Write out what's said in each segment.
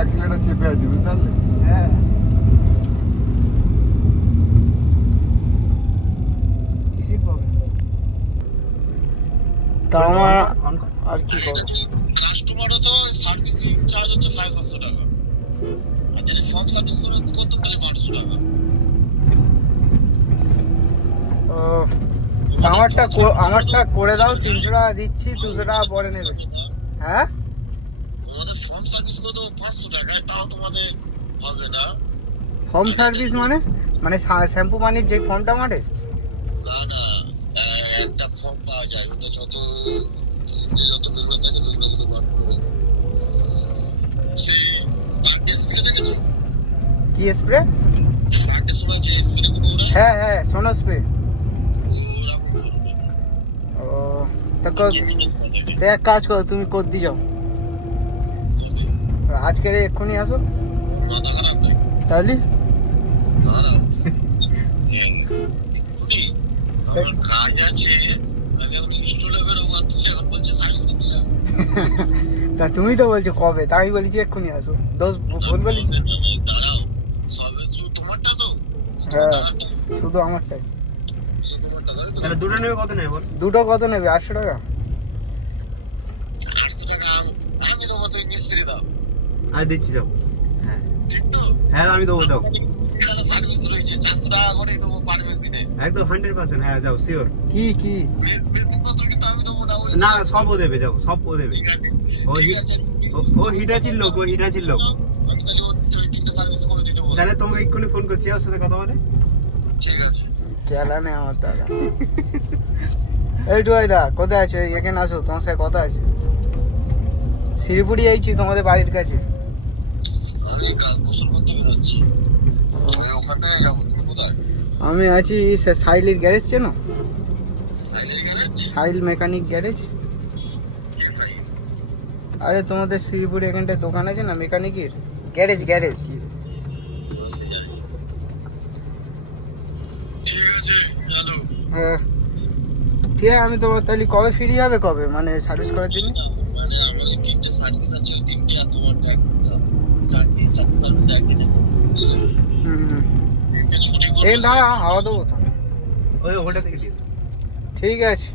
Accelerator চেপে আছি, বুঝতে পারলে? হ্যাঁ কিসের প্রবলেম? তা আমার আর কি করবো? কাস্টমারও তো সার্ভিসিং চার্জ হচ্ছে 750 টাকা, আর যদি ফর্ম সার্ভিস করতাম তাহলে 1200 টাকা। ও, আমারটা করে দাও, 300 টাকা দিচ্ছি, 200 টাকা পরে নেবে। হ্যাঁ আমাদের ফর্ম সার্ভিস কত 500 টাকায়, তাও তোমাদের হবে না। হোম সার্ভিস মানে মানে শ্যাম্পু পানির যে ফর্মটা মারে? না না, একটা ফর্ম পাওয়া যায়, ওটা যত যত নোংরা থাকে নোংরাগুলো বার করে। সেই বার্থডে স্প্রে দেখেছো? কি স্প্রে? বার্থডে সময় যে স্প্রেগুলো ওরা হ্যাঁ হ্যাঁ সোনো স্প্রে। ওরকম করবে। ও তা তো এক কাজ করো, তুমি কর দিয়ে যাও আজকে, এক্ষুনি আসো। মাথা খারাপ নাকি? তাহলে খারাপ। আমার কাজ আছে, আগে আমি ইনস্টলে বেরোবো, আর তুই এখন বলছিস সার্ভিস করতে যাবো। তা তুমি তো বলছো কবে, তাই বলেছি এক্ষুনি আসো। দোষ ভুল বলেছি? দাঁড়াও, সবে শুধু তোমারটা তো? হ্যাঁ শুধু আমারটাই। শুধু তোমারটা তাই তো? তাহলে দুটো নেবে, কত নেবে বল? দুটো কত নেবে? 800 টাকা। 800 টাকা আমি দেবো, তুই মিস্ত্রি দাও। আমি দিচ্ছি, যাও। হ্যাঁ ঠিক তো? হ্যাঁ আমি দেবো, যাও। এখানে সার্ভিস রয়েছে, 400 টাকা করেই দেবো পার মেশিনে। একদম 100%। হ্যাঁ যাও, শিওর। কি কি? মেশিন পত্র কিন্তু আমি দেবো না। ওই না সব ও দেবে, যাও, সব ও দেবে। ও ঠিক আছে, ও হিটাচির লোক, ও হিটাচির লোক। আমি তাহলে ওর 3-4টা সার্ভিস করে দিতে বলবো। তাহলে তোমাকে এক্ষুনি ফোন করছি, ওর সাথে কথা বলে। ঠিক আছে। চেলা নেই আমার টাকা। এই টুয়াইদা কোথায় আছো? এখানে আসো, তোমার সাথে কথা আছে। শিলিগুড়ি আইছি, তোমাদের বাড়ির কাছে। আমি কাল গোসল করতে বেরোচ্ছি, আমি ওখানটায় যাবো। তুমি কোথায়? আমি আছি সাইলের গ্যারেজ, চেনো? সাইলের গ্যারেজ? সাইল মেকানিক গ্যারেজ। কি সাইল? আরে তোমাদের শিলিগুড়ি এখানটায় দোকান আছে না মেকানিকের, গ্যারেজ গ্যারেজ। বসে যাই। ঠিক আছে, চলো। হ্যাঁ ঠিক আছে, আমি তোমার তাহলে কবে ফ্রি হবে, কবে মানে সার্ভিস করার জন্য? মানে আমার এই 3টে সার্ভিস আছে, ওই 3টে আর তোমারটা একটা, 4টে সার্ভিস একই যাবো। হুম ছুটি এই করবো, দাঁড়া, হাওয়া দেবো তো। ওই ওটা থেকে দিয়ে দাও। ঠিক আছে।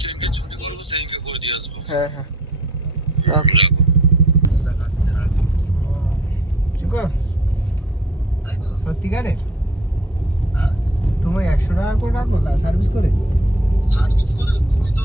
যেদিনকে ছুটি করবো সেদিনকে করে দিয়ে আসবো। হ্যাঁ হ্যাঁ রাখ। টাকা দিয়ে রাখবো। চুপ করো। তাই তো? সত্যিকারে হ্যাঁ? তুমি 100 টাকা করে রাখো না সার্ভিস করে? সার্ভিস করে তুমি তো